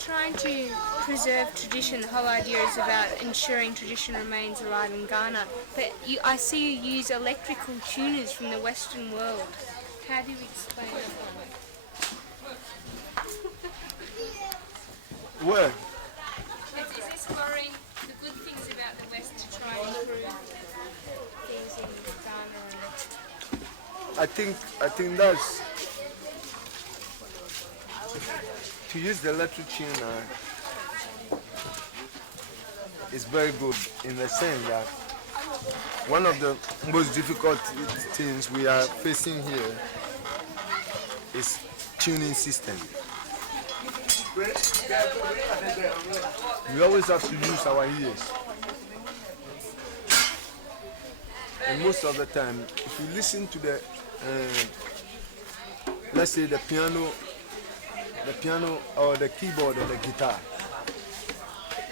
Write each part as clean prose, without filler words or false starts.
trying to preserve tradition. The whole idea is about ensuring tradition remains alive in Ghana. But I see you use electrical tuners from the Western world. How do you explain that? Well, Is this borrowing the good things about the West to try and improve things in Ghana? I think that's to use the electric tuner is very good in the sense that one of the most difficult things we are facing here is tuning system. We always have to use our ears. And most of the time, if you listen to the, let's say the piano or the keyboard or the guitar,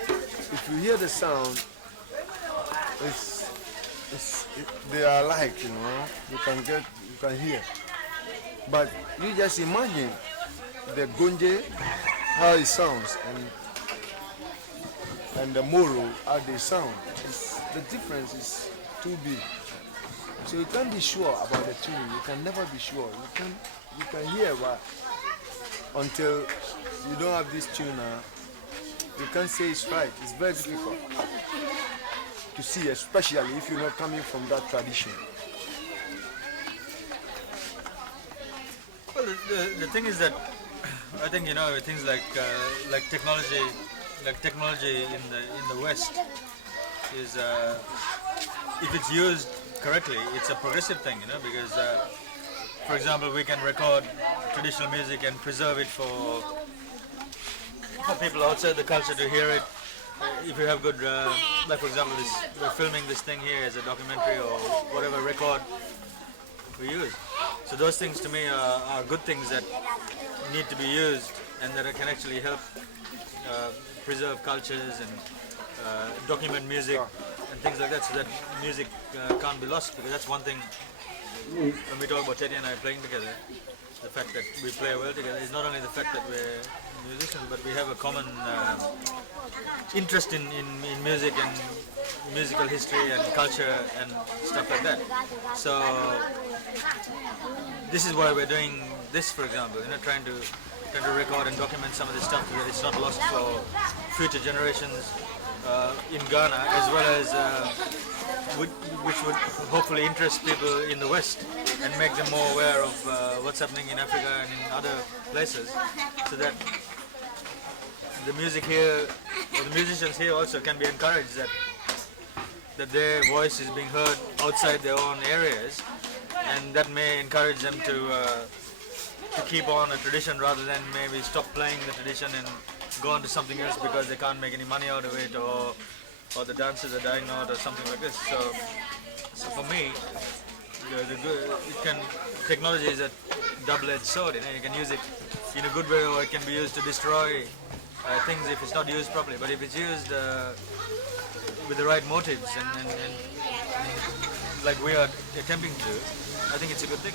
if you hear the sound, they are alike, you know. You can hear. But you just imagine the gonje, how it sounds, and the moro, how they sound. The difference is too big. So you can't be sure about the tune. You can never be sure. You can hear, but until you don't have this tuner, you can't say it's right. It's very difficult to see, especially if you're not coming from that tradition. Well, the thing is that I think things like technology in the West is if it's used correctly, it's a progressive thing, because for example, we can record traditional music and preserve it for people outside the culture to hear it. If you have good, like for example, we're filming this thing here as a documentary or whatever record we use. So those things to me are good things that need to be used and that can actually help preserve cultures and document music and things like that, so that music can't be lost, because that's one thing when we talk about Teddy and I playing together. The fact that we play well together is not only the fact that we're musicians, but we have a common interest in music and musical history and culture and stuff like that. So this is why we're doing this, for example, trying to record and document some of this stuff so that it's not lost for future generations in Ghana, as well as which would hopefully interest people in the West and make them more aware of what's happening in Africa and in other places, so that the music here, or the musicians here also can be encouraged that their voice is being heard outside their own areas, and that may encourage them to keep on a tradition rather than maybe stop playing the tradition and go on to something else because they can't make any money out of it, or the dances are dying out or something like this. So for me, technology is a double-edged sword. You can use it in a good way, or it can be used to destroy things if it's not used properly. But if it's used with the right motives and like we are attempting to, I think it's a good thing.